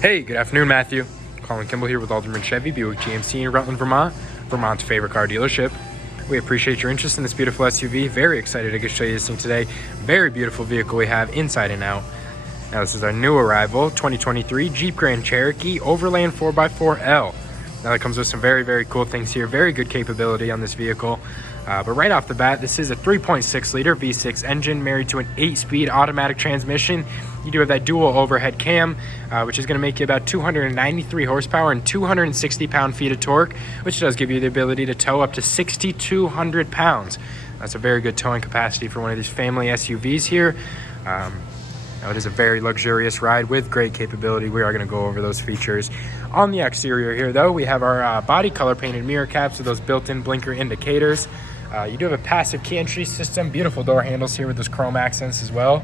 Hey, good afternoon, Matthew. Colin Kimball here with Alderman Chevy, Buick GMC in Rutland, Vermont, Vermont's favorite car dealership. We appreciate your interest in this beautiful SUV. Very excited to show you this thing today. Very beautiful vehicle we have inside and out. Now this is our new arrival, 2023 Jeep Grand Cherokee Overland 4x4L. Now that comes with some very cool things here. Very good capability on this vehicle. But right off the bat, this is a 3.6 liter V6 engine married to an 8-speed automatic transmission. You do have that dual overhead cam, which is going to make you about 293 horsepower and 260 pound-feet of torque, which does give you the ability to tow up to 6,200 pounds. That's a very good towing capacity for one of these family SUVs here. Now it is a very luxurious ride with great capability. We are going to go over those features. On the exterior here, though, we have our body color painted mirror caps with those built-in blinker indicators. You do have a passive key entry system, beautiful door handles here with those chrome accents as well.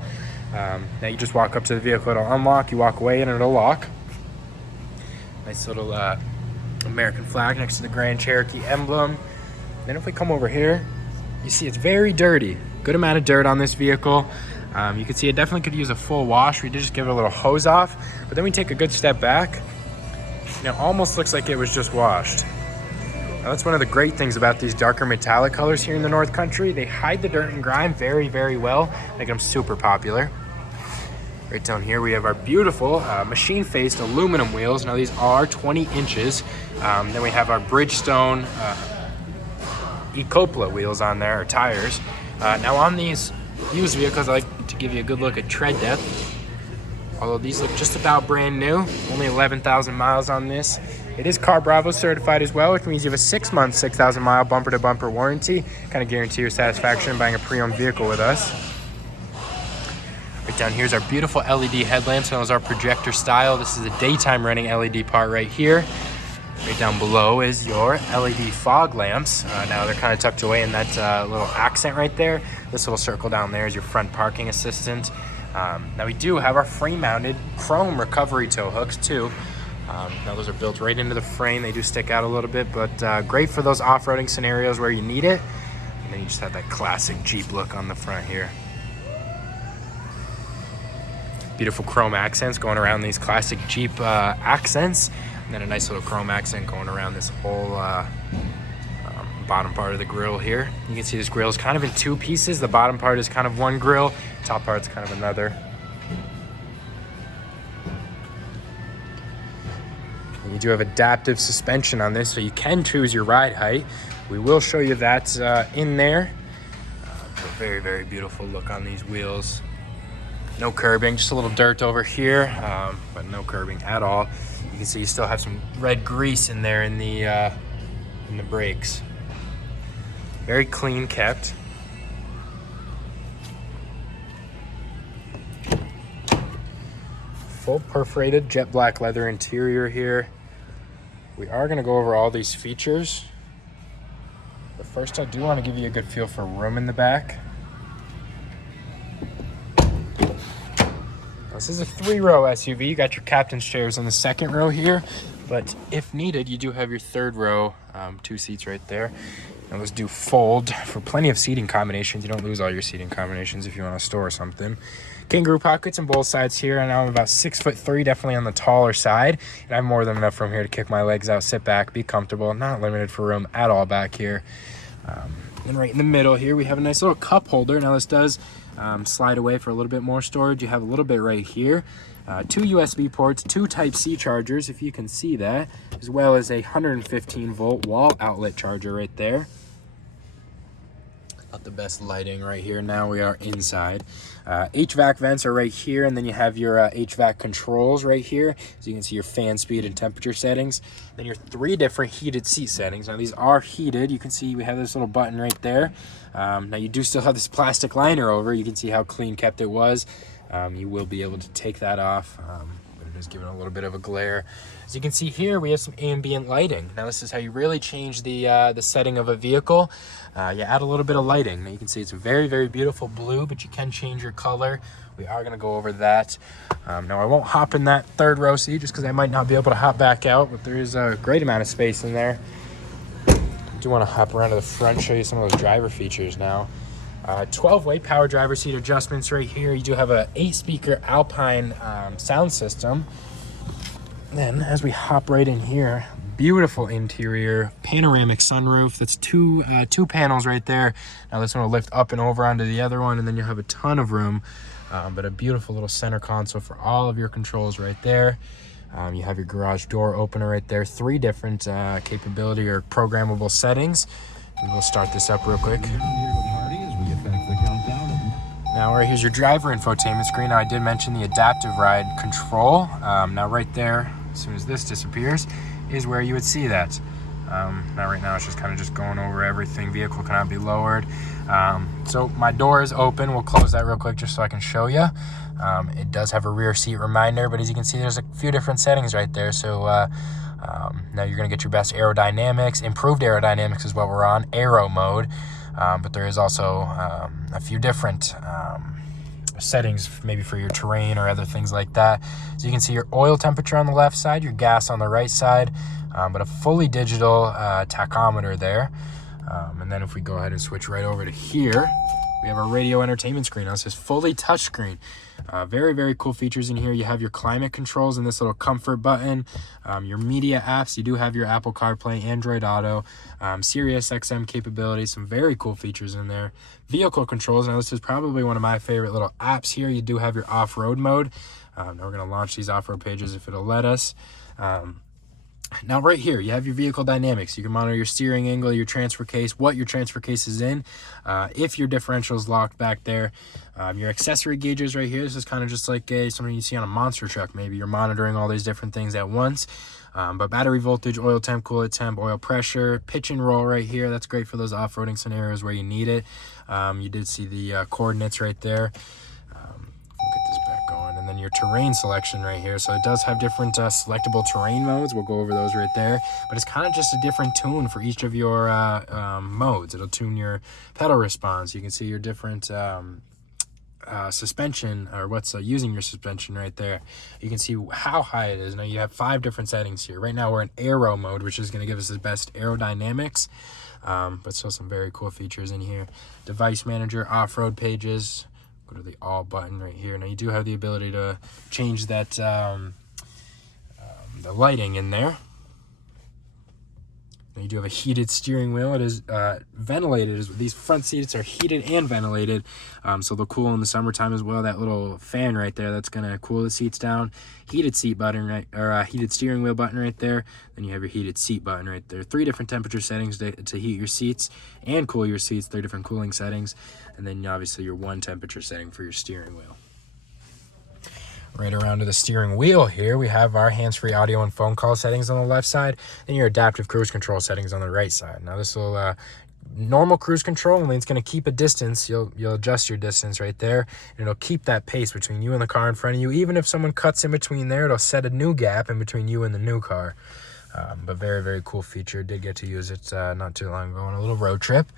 Now you just walk up to the vehicle, it'll unlock, you walk away and it'll lock. Nice little American flag next to the Grand Cherokee emblem. Then if we come over here, you see it's very dirty. Good amount of dirt on this vehicle. You can see it definitely could use a full wash. We did just give it a little hose off, but then we take a good step back. It almost looks like it was just washed. Now, that's one of the great things about these darker metallic colors here in the North Country. They hide the dirt and grime very well, making them super popular. Right down here we have our beautiful machine-faced aluminum wheels. Now these are 20 inches. Then we have our Bridgestone Ecopla wheels on there, or tires. Now on these used vehicles, I like to give you a good look at tread depth. Although these look just about brand new, only 11,000 miles on this. It is Car Bravo certified as well, which means you have a 6-month, 6,000-mile bumper-to-bumper warranty. Kind of guarantee your satisfaction buying a pre-owned vehicle with us. Right down here is our beautiful LED headlamps. Those are projector style. This is a daytime running LED part right here. Right down below is your LED fog lamps. Now they're kind of tucked away in that little accent right there. This little circle down there is your front parking assistant. Now we do have our frame-mounted chrome recovery tow hooks too. Now those are built right into the frame. They do stick out a little bit, but great for those off-roading scenarios where you need it. And then you just have that classic Jeep look on the front here. Beautiful chrome accents going around these classic Jeep accents. And then a nice little chrome accent going around this whole bottom part of the grille here. You can see this grille is kind of in two pieces. The bottom part is kind of one grille, top part's kind of another. And you do have adaptive suspension on this, so you can choose your ride height. We will show you that in there. A very beautiful look on these wheels. No curbing, just a little dirt over here, but no curbing at all. You can see you still have some red grease in there in the brakes. Very clean kept. Full perforated jet black leather interior here. We are going to go over all these features. But first I do want to give you a good feel for room in the back. This is a 3-row SUV. You got your captain's chairs in the second row here, but if needed, you do have your third row, 2 seats right there. And those do fold for plenty of seating combinations. You don't lose all your seating combinations if you want to store something. Kangaroo pockets on both sides here, and I'm about 6'3", definitely on the taller side. And I have more than enough room here to kick my legs out, sit back, be comfortable. Not limited for room at all back here. And right in the middle here, we have a nice little cup holder. Now this does slide away for a little bit more storage. You have a little bit right here. 2 USB ports, 2 Type-C chargers, if you can see that, as well as a 115-volt wall outlet charger right there. Not the best lighting right here. Now we are inside. HVAC vents are right here, and then you have your HVAC controls right here. So you can see your fan speed and temperature settings. Then your 3 different heated seat settings. Now these are heated. You can see we have this little button right there. Now you do still have this plastic liner over. You can see how clean kept it was. You will be able to take that off, but it is giving a little bit of a glare. As you can see here, we have some ambient lighting. Now this is how you really change the setting of a vehicle. You add a little bit of lighting. Now you can see it's a very beautiful blue, but you can change your color. We are going to go over that. Now I won't hop in that third row seat just because I might not be able to hop back out, but there is a great amount of space in there. I do want to hop around to the front, show you some of those driver features now. 12-way power driver seat adjustments right here. You do have a 8-speaker Alpine sound system. Then as we hop right in here, beautiful interior, panoramic sunroof. That's two panels right there. Now this one will lift up and over onto the other one, and then you'll have a ton of room. But a beautiful little center console for all of your controls right there. You have your garage door opener right there. 3 different capability or programmable settings. We will start this up real quick. Now right here's your driver infotainment screen. Now I did mention the adaptive ride control. Now right there, as soon as this disappears, is where you would see that. Now right now it's just kind of just going over everything. Vehicle cannot be lowered. So my door is open. We'll close that real quick just so I can show you. It does have a rear seat reminder, but as you can see, there's a few different settings right there. So now you're going to get your best aerodynamics. Improved aerodynamics is what we're on, aero mode. But there is also a few different settings, maybe for your terrain or other things like that. So you can see your oil temperature on the left side, your gas on the right side, but a fully digital tachometer there. And then if we go ahead and switch right over to here, we have our radio entertainment screen. Now this is fully touchscreen. Very, very cool features in here. You have your climate controls and this little comfort button. Your media apps. You do have your Apple CarPlay, Android Auto, Sirius XM capabilities. Some very cool features in there. Vehicle controls. Now this is probably one of my favorite little apps here. You do have your off-road mode. Now we're going to launch these off-road pages if it'll let us. Now right here, you have your vehicle dynamics. You can monitor your steering angle, your transfer case, what your transfer case is in, if your differential is locked back there. Your accessory gauges right here. This is kind of just like something you see on a monster truck. Maybe you're monitoring all these different things at once. But battery voltage, oil temp, coolant temp, oil pressure, pitch and roll right here. That's great for those off-roading scenarios where you need it. You did see the coordinates right there. Get this back going, and then your terrain selection right here. So it does have different selectable terrain modes. We'll go over those right there, but it's kind of just a different tune for each of your modes. It'll tune your pedal response. You can see your different suspension, or what's using your suspension right there. You can see how high it is. Now you have 5 different settings here. Right now we're in aero mode, which is going to give us the best aerodynamics, but still some very cool features in here. Device manager, off-road pages. Go to the all button right here. Now you do have the ability to change that the lighting in there. Now you do have a heated steering wheel. It is ventilated. These front seats are heated and ventilated, so they'll cool in the summertime as well. That little fan right there, that's gonna cool the seats down. Heated seat button right, or heated steering wheel button right there. Then you have your heated seat button right there. 3 different temperature settings to heat your seats and cool your seats. 3 different cooling settings, and then obviously your 1 temperature setting for your steering wheel. Right around to the steering wheel here, we have our hands-free audio and phone call settings on the left side, and your adaptive cruise control settings on the right side. Now this will normal cruise control, only it's going to keep a distance. You'll adjust your distance right there, and it'll keep that pace between you and the car in front of you. Even if someone cuts in between there, it'll set a new gap in between you and the new car. But very, very cool feature. Did get to use it not too long ago on a little road trip.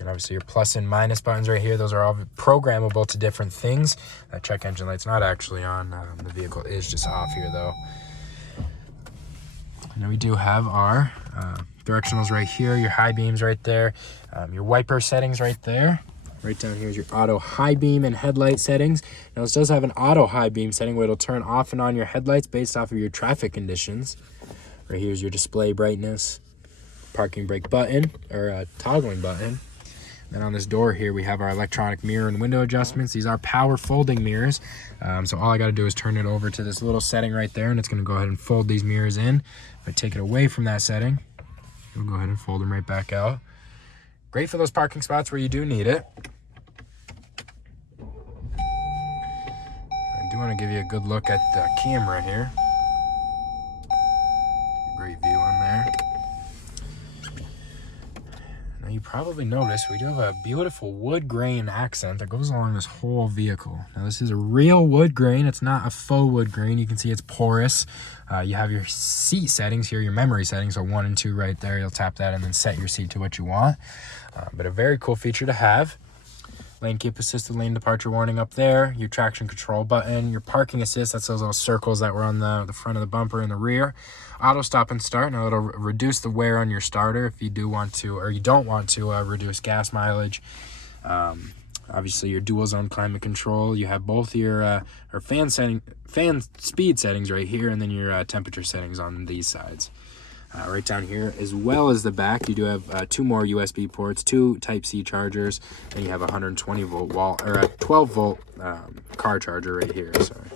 And obviously your plus and minus buttons right here, those are all programmable to different things. That check engine light's not actually on. The vehicle is just off here though. And we do have our directionals right here, your high beams right there, your wiper settings right there. Right down here is your auto high beam and headlight settings. Now this does have an auto high beam setting where it'll turn off and on your headlights based off of your traffic conditions. Right here's your display brightness, parking brake button, or toggling button. Then on this door here, we have our electronic mirror and window adjustments. These are power folding mirrors. So all I got to do is turn it over to this little setting right there, and it's going to go ahead and fold these mirrors in. If I take it away from that setting, it'll go ahead and fold them right back out. Great for those parking spots where you do need it. I do want to give you a good look at the camera here. Great view on there. Now you probably noticed we do have a beautiful wood grain accent that goes along this whole vehicle. Now this is a real wood grain. It's not a faux wood grain. You can see it's porous. You have your seat settings here, your memory settings, so 1 and 2 right there. You'll tap that and then set your seat to what you want. But a very cool feature to have. Lane keep assisted lane departure warning up there. Your traction control button, your parking assist. That's those little circles that were on the front of the bumper in the rear. Auto stop and start. Now it'll reduce the wear on your starter if you do want to, or you don't want to reduce gas mileage. Obviously, your dual zone climate control. You have both your fan speed settings right here, and then your temperature settings on these sides. Right down here, as well as the back, you do have 2 more USB ports, 2 Type-C chargers, and you have a 120 volt wall or a 12 volt car charger right here. Sorry.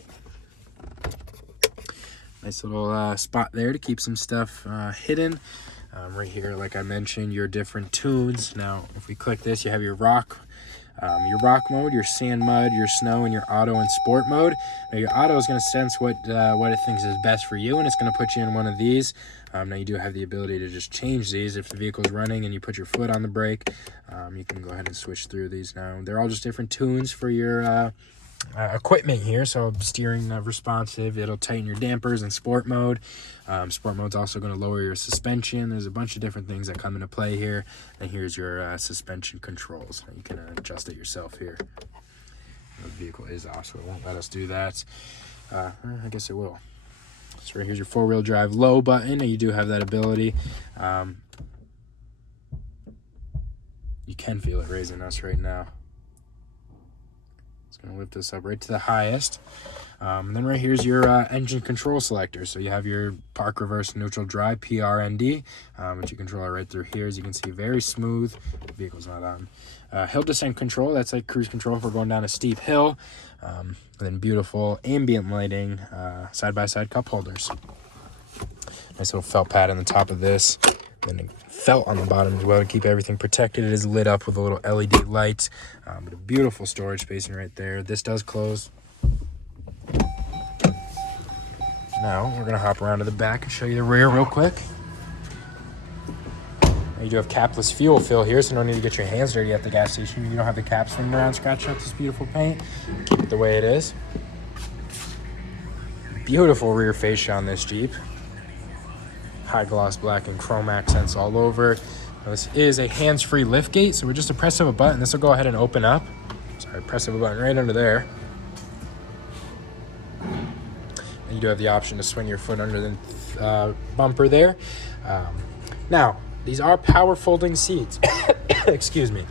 Nice little spot there to keep some stuff hidden. Right here, like I mentioned, your different tunes. Now, if we click this, you have your rock mode, your sand mud, your snow, and your auto and sport mode. Now, your auto is going to sense what it thinks is best for you, and it's going to put you in one of these. Now, you do have the ability to just change these. If the vehicle is running and you put your foot on the brake, you can go ahead and switch through these now. They're all just different tunes for your equipment here. So steering responsive, it'll tighten your dampers in sport mode. Sport mode's also going to lower your suspension. There's a bunch of different things that come into play here. And here's your suspension controls. You can adjust it yourself here. The vehicle is off, so it won't let us do that. I guess it will. So right here's your 4-wheel drive low button, and you do have that ability. You can feel it raising us right now. It's going to lift us up right to the highest. And then right here's your engine control selector. So you have your park, reverse, neutral, drive, PRND, which you control it right through here. As you can see, very smooth. The vehicle's not on. Hill descent control, that's like cruise control if we're going down a steep hill. And then beautiful ambient lighting, side-by-side cup holders. Nice little felt pad on the top of this. And then felt on the bottom as well to keep everything protected. It is lit up with a little LED light. But a beautiful storage spacing right there. This does close. Now we're gonna hop around to the back and show you the rear real quick. Now you do have capless fuel fill here, so no need to get your hands dirty at the gas station. You don't have the cap swinging around, scratching up this beautiful paint. Keep it the way it is. Beautiful rear fascia on this Jeep. High gloss black and chrome accents all over. Now this is a hands-free lift gate, so we're just a press of a button. This will go ahead and open up. Sorry, press of a button right under there. And you do have the option to swing your foot under the bumper there. Now, these are power folding seats. Excuse me.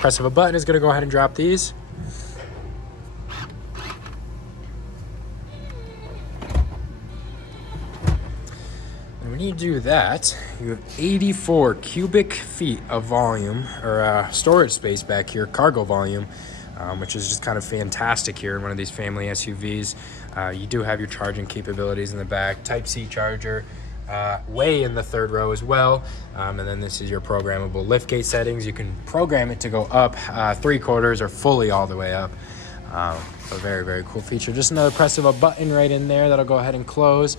Press of a button is going to go ahead and drop these. And when you do that, you have 84 cubic feet of volume, or storage space back here, cargo volume, which is just kind of fantastic here in one of these family SUVs. You do have your charging capabilities in the back, Type-C charger, way in the 3rd row as well. And then this is your programmable liftgate settings. You can program it to go up 3/4 or fully all the way up. A very, very cool feature. Just another press of a button right in there that'll go ahead and close.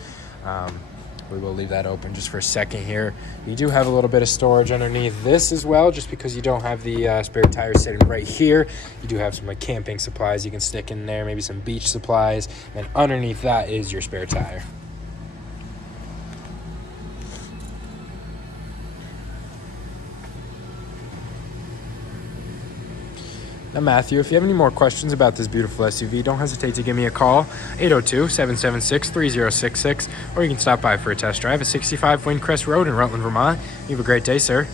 We will leave that open just for a second here. You do have a little bit of storage underneath this as well, just because you don't have the spare tire sitting right here. You do have some like camping supplies you can stick in there, maybe some beach supplies, and underneath that is your spare tire. Now, Matthew, if you have any more questions about this beautiful SUV, don't hesitate to give me a call, 802-776-3066, or you can stop by for a test drive at 65 Windcrest Road in Rutland, Vermont. You have a great day, sir.